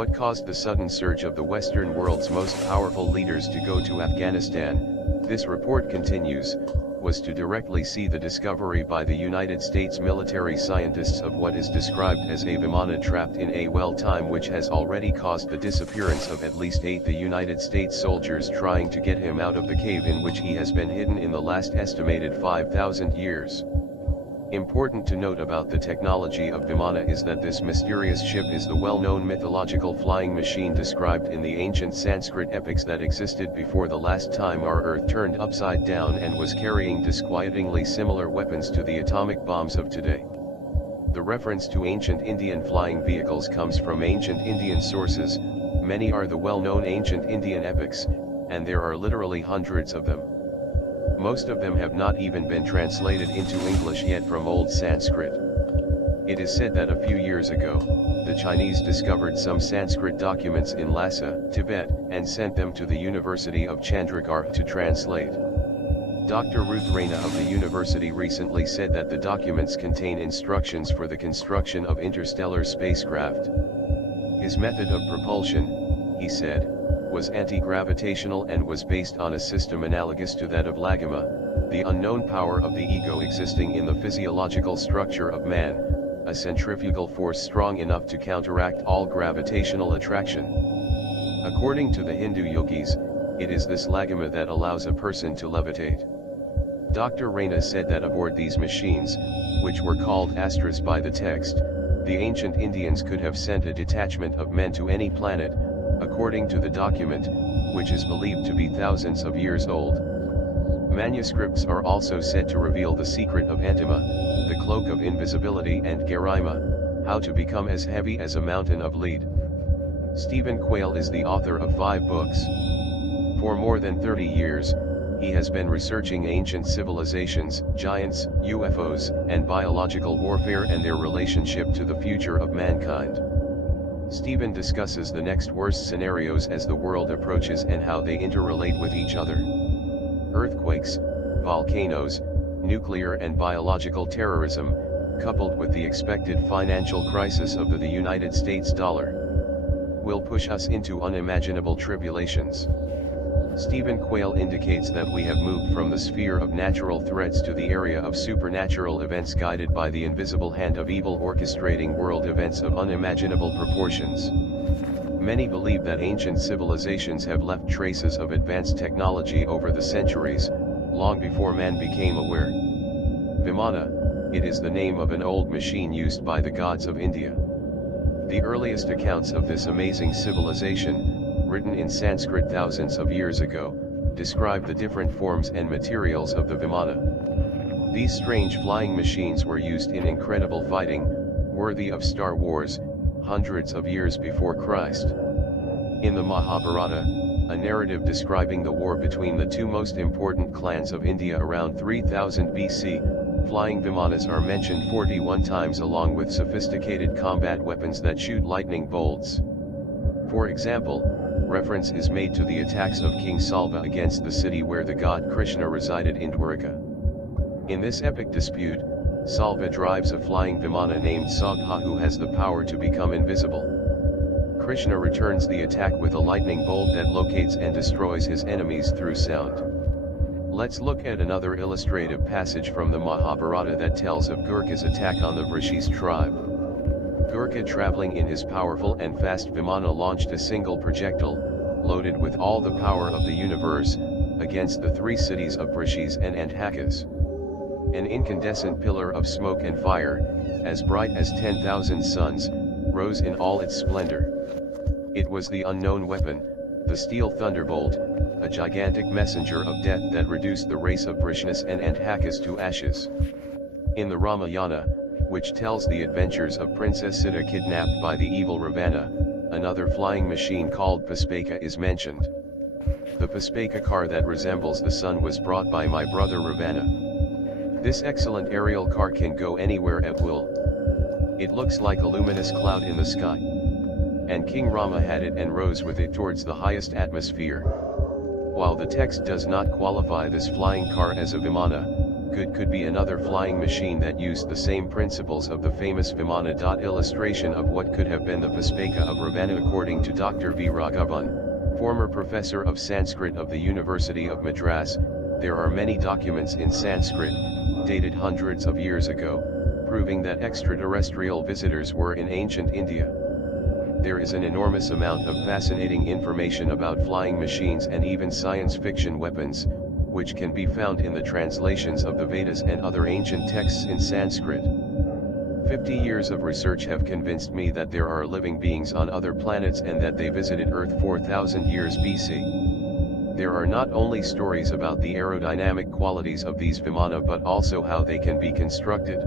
What caused the sudden surge of the Western world's most powerful leaders to go to Afghanistan, this report continues, was to directly see the discovery by the United States military scientists of what is described as a Vimana trapped in a well time, which has already caused the disappearance of at least 8 the United States soldiers trying to get him out of the cave in which he has been hidden in the last estimated 5,000 years. Important to note about the technology of Vimana is that this mysterious ship is the well-known mythological flying machine described in the ancient Sanskrit epics that existed before the last time our Earth turned upside down and was carrying disquietingly similar weapons to the atomic bombs of today. The reference to ancient Indian flying vehicles comes from ancient Indian sources. Many are the well-known ancient Indian epics, and there are literally hundreds of them. Most of them have not even been translated into English yet from Old Sanskrit. It is said that a few years ago, the Chinese discovered some Sanskrit documents in Lhasa, Tibet, and sent them to the University of Chandigarh to translate. Dr. Ruth Raina of the university recently said that the documents contain instructions for the construction of interstellar spacecraft. His method of propulsion, he said, was anti-gravitational and was based on a system analogous to that of Lagoma, the unknown power of the ego existing in the physiological structure of man, a centrifugal force strong enough to counteract all gravitational attraction. According to the Hindu yogis, it is this Lagoma that allows a person to levitate. Dr. Raina said that aboard these machines, which were called astras by the text, the ancient Indians could have sent a detachment of men to any planet, according to the document, which is believed to be thousands of years old. Manuscripts are also said to reveal the secret of Antima, the cloak of invisibility, and Garima, how to become as heavy as a mountain of lead. Stephen Quayle is the author of 5 books. For more than 30 years, he has been researching ancient civilizations, giants, UFOs, and biological warfare and their relationship to the future of mankind. Stephen discusses the next worst scenarios as the world approaches and how they interrelate with each other. Earthquakes, volcanoes, nuclear and biological terrorism, coupled with the expected financial crisis of the United States dollar, will push us into unimaginable tribulations. Stephen Quayle indicates that we have moved from the sphere of natural threats to the area of supernatural events guided by the invisible hand of evil orchestrating world events of unimaginable proportions. Many believe that ancient civilizations have left traces of advanced technology over the centuries, long before man became aware. Vimana, it is the name of an old machine used by the gods of India. The earliest accounts of this amazing civilization, written in Sanskrit thousands of years ago, describe the different forms and materials of the Vimana. These strange flying machines were used in incredible fighting, worthy of Star Wars, hundreds of years before Christ. In the Mahabharata, a narrative describing the war between the 2 most important clans of India around 3000 BC, flying Vimanas are mentioned 41 times along with sophisticated combat weapons that shoot lightning bolts. For example, reference is made to the attacks of King Salva against the city where the god Krishna resided in Dwarka. In this epic dispute, Salva drives a flying Vimana named Sagha who has the power to become invisible. Krishna returns the attack with a lightning bolt that locates and destroys his enemies through sound. Let's look at another illustrative passage from the Mahabharata that tells of Gurkha's attack on the Vrishis tribe. Gurkha, traveling in his powerful and fast Vimana, launched a single projectile, loaded with all the power of the universe, against the 3 cities of Vrishis and Anthakas. An incandescent pillar of smoke and fire, as bright as 10,000 suns, rose in all its splendor. It was the unknown weapon, the steel thunderbolt, a gigantic messenger of death that reduced the race of Vrishnis and Anthakas to ashes. In the Ramayana, which tells the adventures of Princess Sita kidnapped by the evil Ravana, another flying machine called Puspaka is mentioned. The Puspaka car that resembles the sun was brought by my brother Ravana. This excellent aerial car can go anywhere at will. It looks like a luminous cloud in the sky. And King Rama had it and rose with it towards the highest atmosphere. While the text does not qualify this flying car as a Vimana, Good could be another flying machine that used the same principles of the famous Vimana. Illustration of what could have been the Puspaka of Ravana. According to Dr. V. Raghavan, former professor of Sanskrit of the University of Madras, there are many documents in Sanskrit, dated hundreds of years ago, proving that extraterrestrial visitors were in ancient India. There is an enormous amount of fascinating information about flying machines and even science fiction weapons, which can be found in the translations of the Vedas and other ancient texts in Sanskrit. 50 years of research have convinced me that there are living beings on other planets and that they visited Earth 4,000 years BC. There are not only stories about the aerodynamic qualities of these Vimana but also how they can be constructed.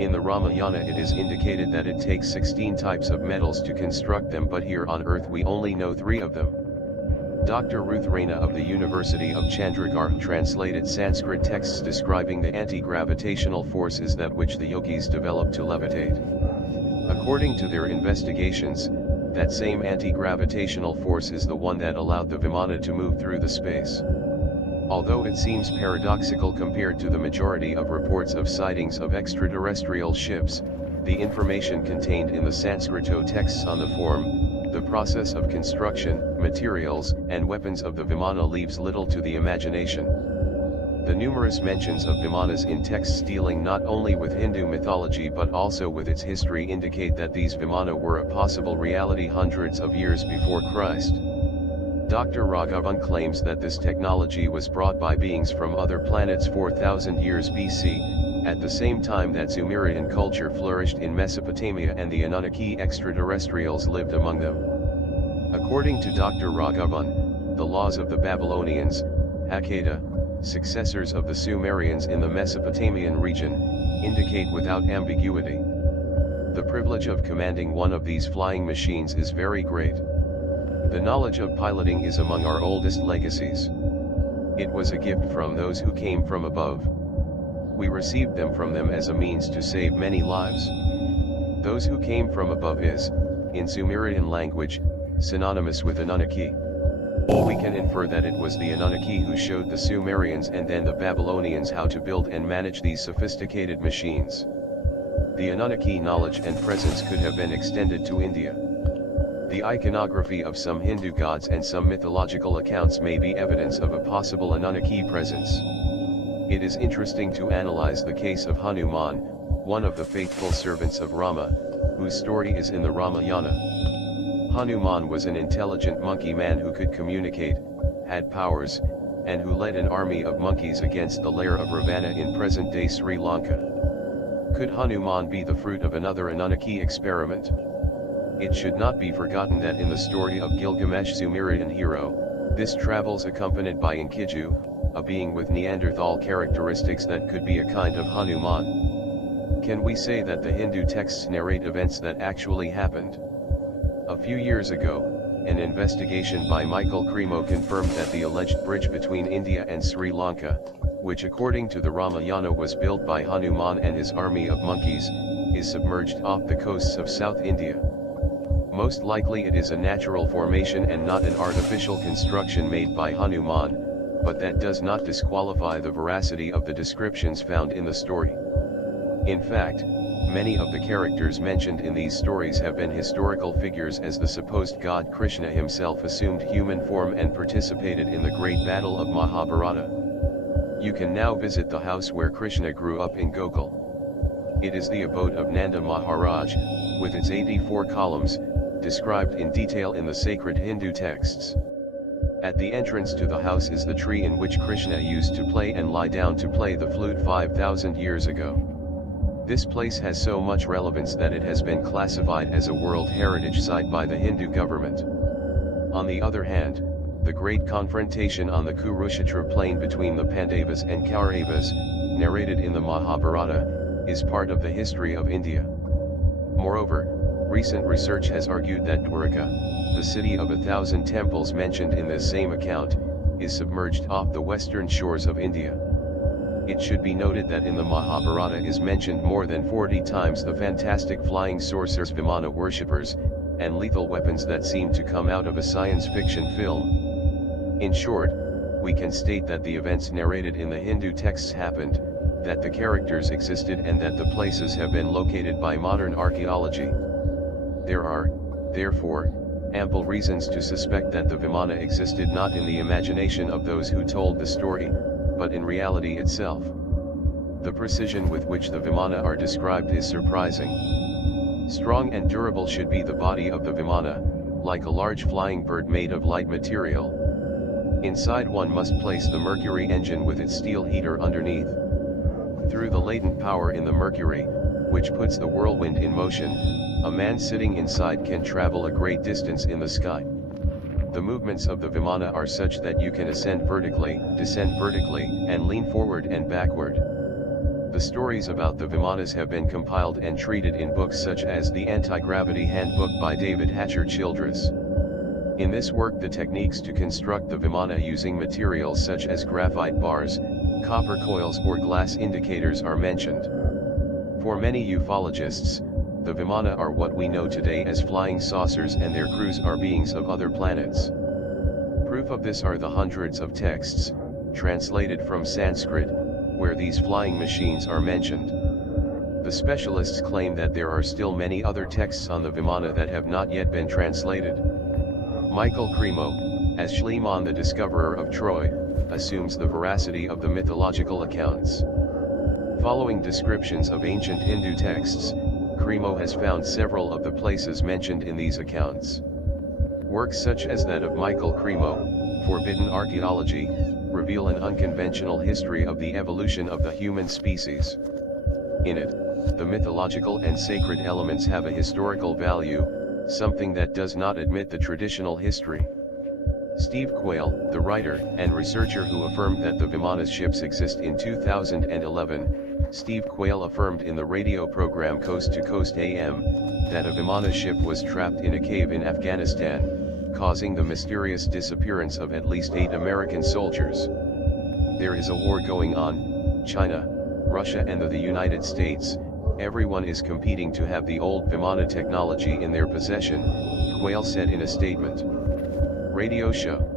In the Ramayana it is indicated that it takes 16 types of metals to construct them, but here on Earth we only know 3 of them. Dr. Ruth Raina of the University of Chandigarh translated Sanskrit texts describing the anti-gravitational forces that which the yogis developed to levitate. According to their investigations, that same anti-gravitational force is the one that allowed the Vimana to move through the space. Although it seems paradoxical compared to the majority of reports of sightings of extraterrestrial ships, the information contained in the Sanskrito texts on the form, the process of construction, materials, and weapons of the Vimana leaves little to the imagination. The numerous mentions of Vimanas in texts dealing not only with Hindu mythology but also with its history indicate that these Vimana were a possible reality hundreds of years before Christ. Dr. Raghavan claims that this technology was brought by beings from other planets 4,000 years BC, at the same time that Sumerian culture flourished in Mesopotamia and the Anunnaki extraterrestrials lived among them. According to Dr. Raghavan, the laws of the Babylonians, Akkada, successors of the Sumerians in the Mesopotamian region, indicate without ambiguity. The privilege of commanding one of these flying machines is very great. The knowledge of piloting is among our oldest legacies. It was a gift from those who came from above. We received them from them as a means to save many lives. Those who came from above is, in Sumerian language, synonymous with Anunnaki. We can infer that it was the Anunnaki who showed the Sumerians and then the Babylonians how to build and manage these sophisticated machines. The Anunnaki knowledge and presence could have been extended to India. The iconography of some Hindu gods and some mythological accounts may be evidence of a possible Anunnaki presence. It is interesting to analyze the case of Hanuman, one of the faithful servants of Rama, whose story is in the Ramayana. Hanuman was an intelligent monkey man who could communicate, had powers, and who led an army of monkeys against the lair of Ravana in present-day Sri Lanka. Could Hanuman be the fruit of another Anunnaki experiment? It should not be forgotten that in the story of Gilgamesh, Sumerian hero, this travels accompanied by Enkidu, a being with Neanderthal characteristics that could be a kind of Hanuman. Can we say that the Hindu texts narrate events that actually happened? A few years ago, an investigation by Michael Cremo confirmed that the alleged bridge between India and Sri Lanka, which according to the Ramayana was built by Hanuman and his army of monkeys, is submerged off the coasts of South India. Most likely it is a natural formation and not an artificial construction made by Hanuman, but that does not disqualify the veracity of the descriptions found in the story. In fact, many of the characters mentioned in these stories have been historical figures, as the supposed god Krishna himself assumed human form and participated in the great battle of Mahabharata. You can now visit the house where Krishna grew up in Gokul. It is the abode of Nanda Maharaj, with its 84 columns, described in detail in the sacred Hindu texts. At the entrance to the house is the tree in which Krishna used to play and lie down to play the flute 5,000 years ago. This place has so much relevance that it has been classified as a World Heritage Site by the Hindu government. On the other hand, the great confrontation on the Kurukshetra plain between the Pandavas and Kauravas, narrated in the Mahabharata, is part of the history of India. Moreover, recent research has argued that Dwarka, the city of 1,000 temples mentioned in this same account, is submerged off the western shores of India. It should be noted that in the Mahabharata is mentioned more than 40 times the fantastic flying sorcerers, Vimana worshippers, and lethal weapons that seem to come out of a science fiction film. In short, we can state that the events narrated in the Hindu texts happened, that the characters existed, and that the places have been located by modern archaeology. There are, therefore, ample reasons to suspect that the Vimana existed not in the imagination of those who told the story, but in reality itself. The precision with which the Vimana are described is surprising. Strong and durable should be the body of the Vimana, like a large flying bird made of light material. Inside one must place the Mercury engine with its steel heater underneath. Through the latent power in the Mercury, which puts the whirlwind in motion, a man sitting inside can travel a great distance in the sky. The movements of the Vimana are such that you can ascend vertically, descend vertically, and lean forward and backward. The stories about the Vimanas have been compiled and treated in books such as the Anti-Gravity Handbook by David Hatcher Childress. In this work, the techniques to construct the Vimana using materials such as graphite bars, copper coils or glass indicators are mentioned. For many ufologists, the Vimana are what we know today as flying saucers, and their crews are beings of other planets. Proof of this are the hundreds of texts, translated from Sanskrit, where these flying machines are mentioned. The specialists claim that there are still many other texts on the Vimana that have not yet been translated. Michael Cremo, as Schliemann the discoverer of Troy, assumes the veracity of the mythological accounts. Following descriptions of ancient Hindu texts, Cremo has found several of the places mentioned in these accounts. Works such as that of Michael Cremo, Forbidden Archaeology, reveal an unconventional history of the evolution of the human species. In it, the mythological and sacred elements have a historical value, something that does not admit the traditional history. Steve Quayle, the writer and researcher who affirmed that the Vimana's ships exist in 2011, Steve Quayle affirmed in the radio program Coast to Coast AM, that a Vimana ship was trapped in a cave in Afghanistan, causing the mysterious disappearance of at least 8 American soldiers. There is a war going on. China, Russia and the United States, everyone is competing to have the old Vimana technology in their possession, Quayle said in a statement. Radio show.